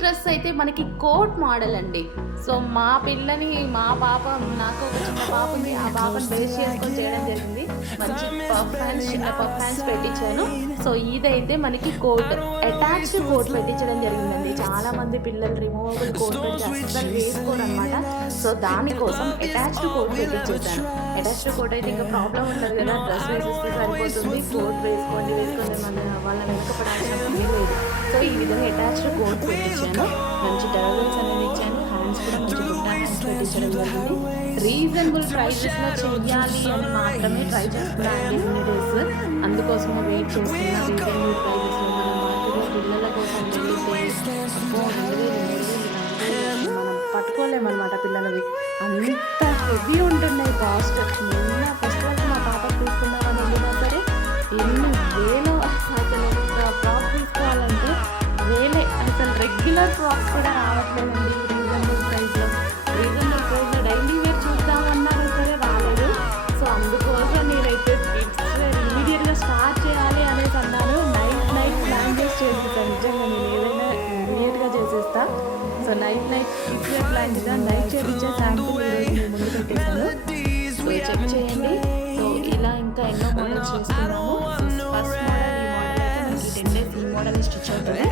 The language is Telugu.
డ్రెస్ అయితే మనకి కోట్ మోడల్ అండి. సో మా పిల్లని మా పాప నాకు ఒక చిన్న పాప ఉంది. ఆ పాపని బేస్ చేసుకొని చేయడం జరిగింది. మంచి పఫ్ హ్యాండ్స్, చిన్న పఫ్ హ్యాండ్స్ పెట్టించాను. సో ఇదైతే మనకి కోట్, అటాచ్డ్ కోట్ పెట్టించడం జరిగిందండి. చాలామంది పిల్లలు రిమూవబుల్ కోట్ పెడితే అస్సలు వేసుకోరనమాట. సో దానికోసం అటాచ్డ్ కోట్ పెట్టించేసాను. అటాచ్డ్ కోట్ అయితే ఇంకా ప్రాబ్లం ఉండదు కదా, డ్రెస్ వేసేస్తే సరిపోతుంది. కోట్ వేసుకోండి వాళ్ళ వెనకపడాల్సిన పని లేదు. సో ఈ విధంగా అటాచ్డ్ కోట్ పెట్టించాను. మంచి టర్బల్స్ అనేది ఇచ్చాను. హ్యాండ్స్ కూడా మంచి బుట్ట హ్యాండ్స్ పెట్టించడం జరిగింది. రీజనబుల్ ప్రైజెస్లో చెయ్యాలి అని మాత్రమే ట్రై చేస్తున్నాను ఇన్ని డేస్. అందుకోసమే వెయిట్ చేస్తున్నా. రీజనబుల్ ప్రైజెస్లో మనం మార్కెట్లో పిల్లల కోసం వెళ్తే మనం పట్టుకోలేమన్నమాట. పిల్లలవి అంత హెవీ ఉంటున్నాయి కాస్ట్. నిన్న ఫెస్టివల్కి మా పాపకు తీసుకుందామని వెళ్ళినా సరే ఎన్ని వేలు. అసలు ఒక ఫ్రాక్ తీసుకోవాలంటే వేలే. అసలు రెగ్యులర్ ఫ్రాక్స్ కూడా రావట్లేదండి రీజనబుల్ ప్రైస్లో. డైలీ వేర్ చూద్దామన్నా సరే రాలేదు. సో అందుకోసం నేనైతే కిడ్స్ వేర్ ఇమీడియట్గా స్టార్ట్ చేయాలి అనేసి అన్నాను. నైట్ ప్లాన్ చేసి చేసేస్తాను. నిజంగా నేను ఏదైనా ఇమీడియట్గా చేసేస్తా. So night kids wear plan చేద్దాం. నైట్ చేపించే శాంపుల్ ఈరోజు నేను ముందు పెట్టేశాను. సో చెక్ చేయండి. సో ఇలా ఇంకా ఎన్నో మోడల్స్ చేస్తున్నాము. ఫస్ట్ మోడల్, ఈ మోడల్ అయితే మనకి 10 days ఈ మోడల్ స్టిచ్ అవుతుంది.